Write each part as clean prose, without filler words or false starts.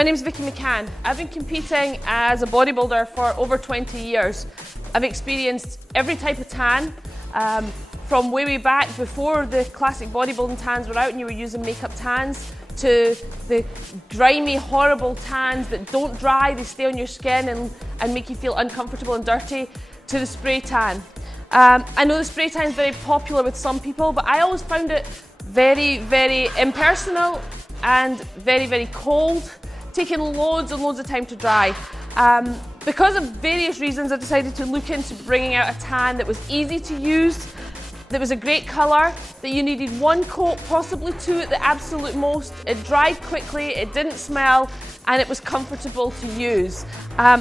My name's Vicky Mccann. I've been competing as a bodybuilder for over 20 years. I've experienced every type of tan, from way back before the classic bodybuilding tans were out and you were using makeup tans, to the grimy, horrible tans that don't dry, they stay on your skin and make you feel uncomfortable and dirty, to the spray tan. I know the spray tan is very popular with some people, but I always found it very, very impersonal and very, very cold, taking loads and loads of time to dry. Because of various reasons, I decided to look into bringing out a tan that was easy to use, that was a great colour, that you needed one coat, possibly two at the absolute most. It dried quickly, it didn't smell, and it was comfortable to use.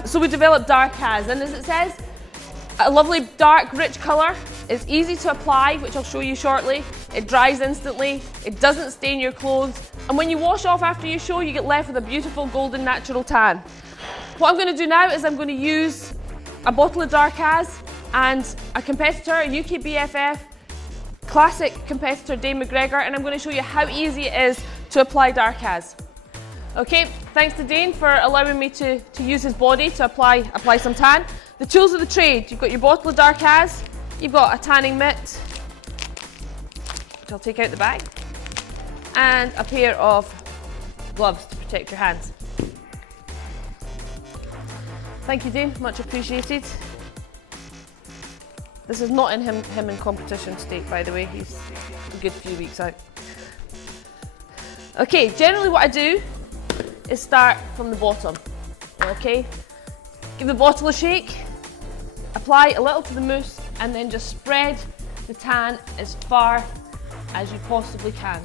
So we developed Darkaz, and as it says, a lovely dark, rich colour. It's easy to apply, which I'll show you shortly. It dries instantly, it doesn't stain your clothes, and when you wash off after your show, you get left with a beautiful golden natural tan. What I'm going to do now is I'm going to use a bottle of Darkaz and a competitor, a UK BFF, classic competitor, Dane McGregor, and I'm going to show you how easy it is to apply Darkaz. Okay, thanks to Dane for allowing me to use his body to apply some tan. The tools of the trade: you've got your bottle of Darkaz, you've got a tanning mitt, which I'll take out the bag, and a pair of gloves to protect your hands. Thank you, Dane, much appreciated. This is not in him in competition state, by the way. He's a good few weeks out. Okay, generally what I do is start from the bottom. Okay, give the bottle a shake, apply a little to the mousse, and then just spread the tan as far as you possibly can.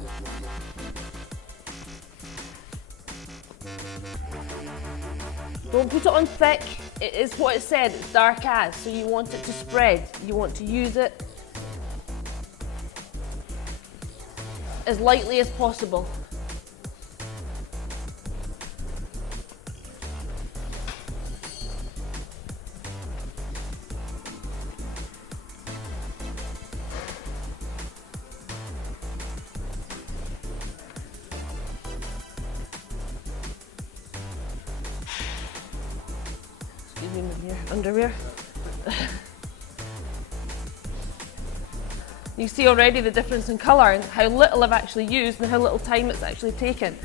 Don't put it on thick. It is what it said, it's Darkaz, so you want it to spread. You want to use it as lightly as possible. Excuse me, moving your underwear. You see already the difference in colour and how little I've actually used and how little time it's actually taken.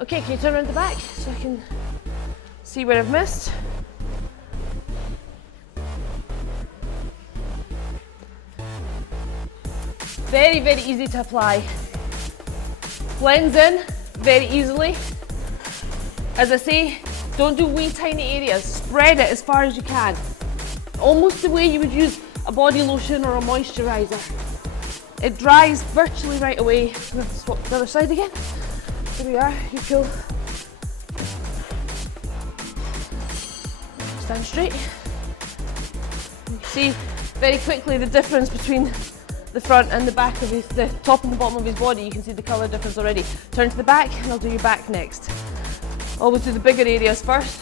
Okay, can you turn around the back so I can see where I've missed? Very, very easy to apply. Blends in very easily. As I say, don't do wee tiny areas, spread it as far as you can. Almost the way you would use a body lotion or a moisturiser. It dries virtually right away. I'm going to swap to the other side again. There we are, you cool. Stand straight. You can see very quickly the difference between the front and the back of the top and the bottom of his body. You can see the colour difference already. Turn to the back and I'll do your back next. Always do the bigger areas first.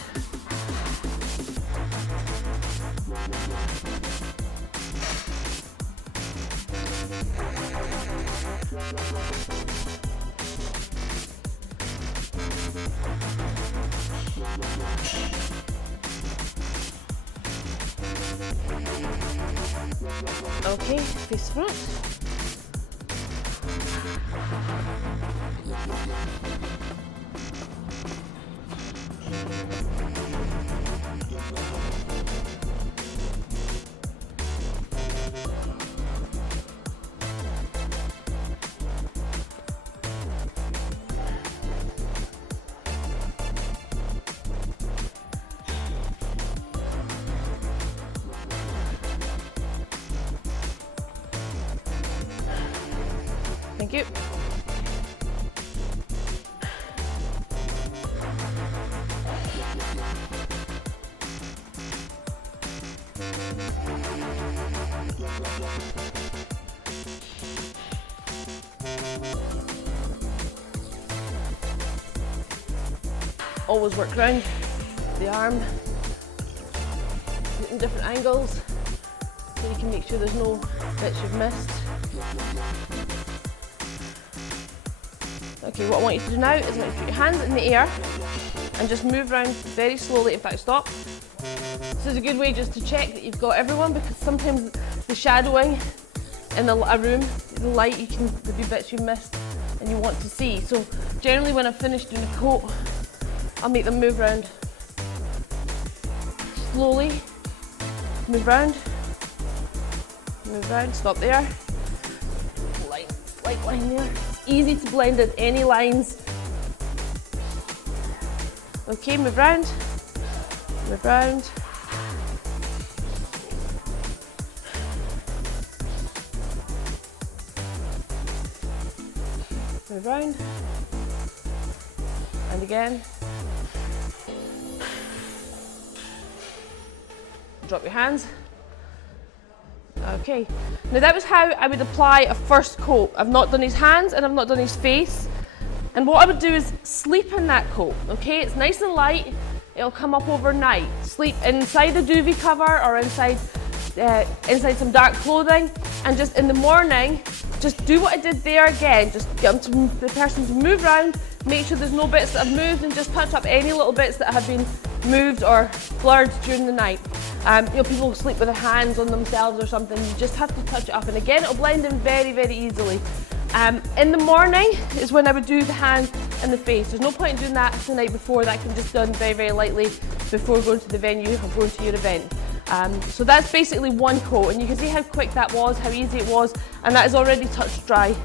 Okay, face front. Thank you. Always work round the arm, in different angles, so you can make sure there's no bits you've missed. Okay, what I want you to do now is I want you to put your hands in the air and just move around very slowly. In fact, stop. This is a good way just to check that you've got everyone, because sometimes the shadowing in a room, the light, there'll be bits you've missed and you want to see. So generally when I've finished doing a coat, I'll make them move around slowly. Move round, stop there. Light line there. Easy to blend in any lines. Okay, move round, move round. Move round, and again. Drop your hands. Okay, now that was how I would apply a first coat. I've not done his hands and I've not done his face. And what I would do is sleep in that coat, okay? It's nice and light, it'll come up overnight. Sleep inside a duvet cover or inside some dark clothing, and just in the morning, just do what I did there again. Just get the person to move around, make sure there's no bits that have moved, and just touch up any little bits that have been moved or blurred during the night. People sleep with their hands on themselves or something. You just have to touch it up, and again, it'll blend in very, very easily. In the morning is when I would do the hands and the face. There's no point in doing that the night before. That can just be done very, very lightly before going to the venue or going to your event. So that's basically one coat, and you can see how quick that was, how easy it was, and that is already touch dry.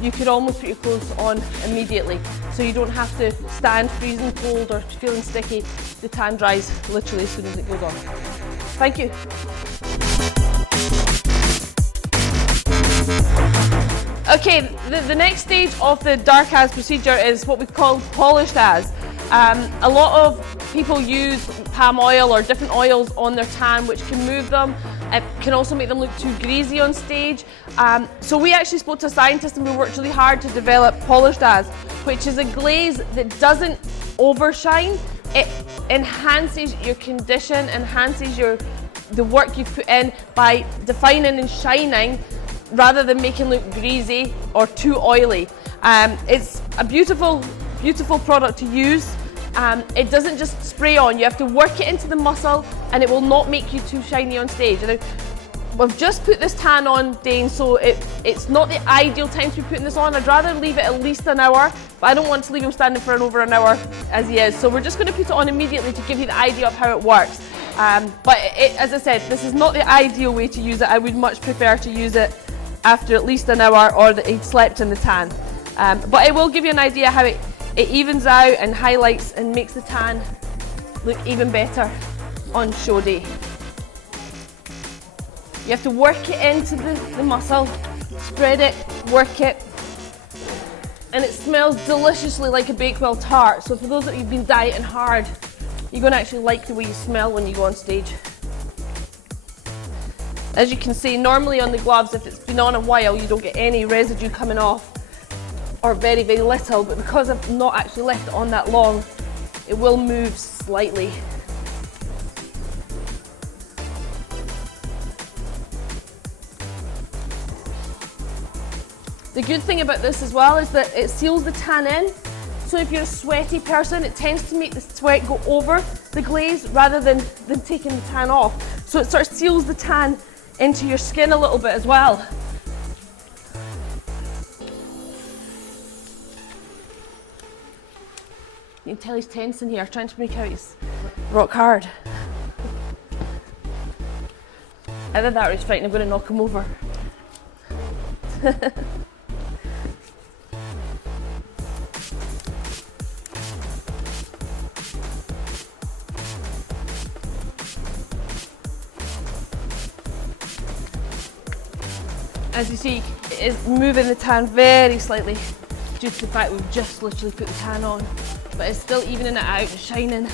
You could almost put your clothes on immediately, so you don't have to stand freezing cold or feeling sticky. The tan dries literally as soon as it goes on. Thank you. Okay, the next stage of the dark as procedure is what we call polished as. A lot of people use palm oil or different oils on their tan, which can move them. It can also make them look too greasy on stage. So we actually spoke to a scientist and we worked really hard to develop polished as, which is a glaze that doesn't overshine. It enhances your condition, enhances the work you've put in by defining and shining rather than making look greasy or too oily. It's a beautiful, beautiful product to use. It doesn't just spray on, you have to work it into the muscle and it will not make you too shiny on stage. And we've just put this tan on, Dane, so it's not the ideal time to be putting this on. I'd rather leave it at least an hour, but I don't want to leave him standing for over an hour as he is. So we're just going to put it on immediately to give you the idea of how it works. But as I said, this is not the ideal way to use it. I would much prefer to use it after at least an hour or that he'd slept in the tan. But it will give you an idea how it evens out and highlights and makes the tan look even better on show day. You have to work it into the muscle, spread it, work it, and it smells deliciously like a Bakewell tart. So for those of you who've been dieting hard, you're going to actually like the way you smell when you go on stage. As you can see, normally on the gloves, if it's been on a while, you don't get any residue coming off, or very, very little, but because I've not actually left it on that long, it will move slightly. The good thing about this as well is that it seals the tan in, so if you're a sweaty person, it tends to make the sweat go over the glaze rather than taking the tan off. So it sort of seals the tan into your skin a little bit as well. You can tell he's tense in here, trying to make out he's rock hard. Either that or he's frightened I'm going to knock him over. As you see, it is moving the tan very slightly due to the fact we've just literally put the tan on, but it's still evening it out and shining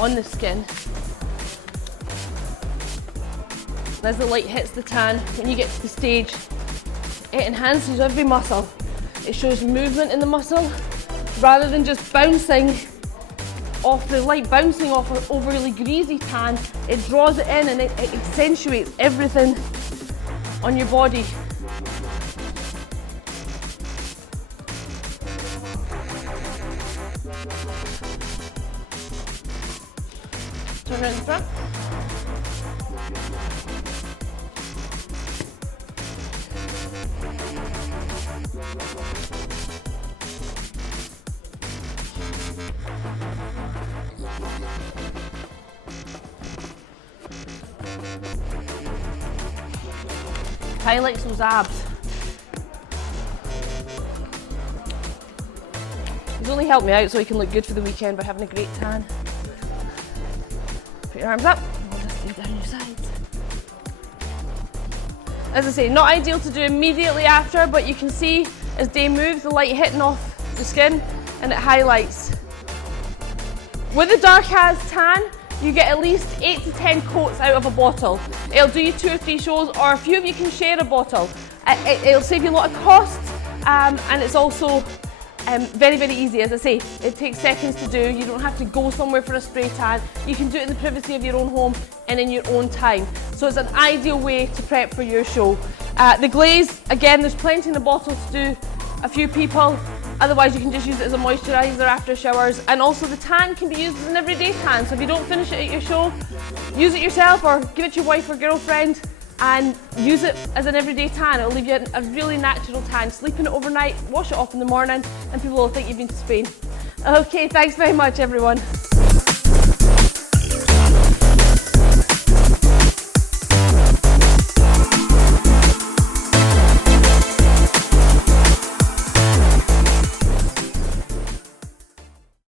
on the skin. And as the light hits the tan, when you get to the stage, it enhances every muscle. It shows movement in the muscle rather than just bouncing off the light, bouncing off an overly greasy tan. It draws it in and it accentuates everything on your body. Turn around the front. Highlights those abs. He's only helped me out so he can look good for the weekend by having a great tan. Put your arms up, and we'll just lay down your sides. As I say, not ideal to do immediately after, but you can see as day moves, the light hitting off the skin and it highlights. With the Dark As tan, you get at least 8 to 10 coats out of a bottle. It'll do you 2 or 3 shows, or a few of you can share a bottle. It'll save you a lot of cost, and it's also very, very easy. As I say, it takes seconds to do. You don't have to go somewhere for a spray tan. You can do it in the privacy of your own home and in your own time. So it's an ideal way to prep for your show. The glaze, again, there's plenty in the bottle to do a few people. Otherwise, you can just use it as a moisturiser after showers. And also the tan can be used as an everyday tan. So if you don't finish it at your show, use it yourself or give it to your wife or girlfriend and use it as an everyday tan. It'll leave you a really natural tan. Sleep in it overnight, wash it off in the morning, and people will think you've been to Spain. Okay, thanks very much, everyone.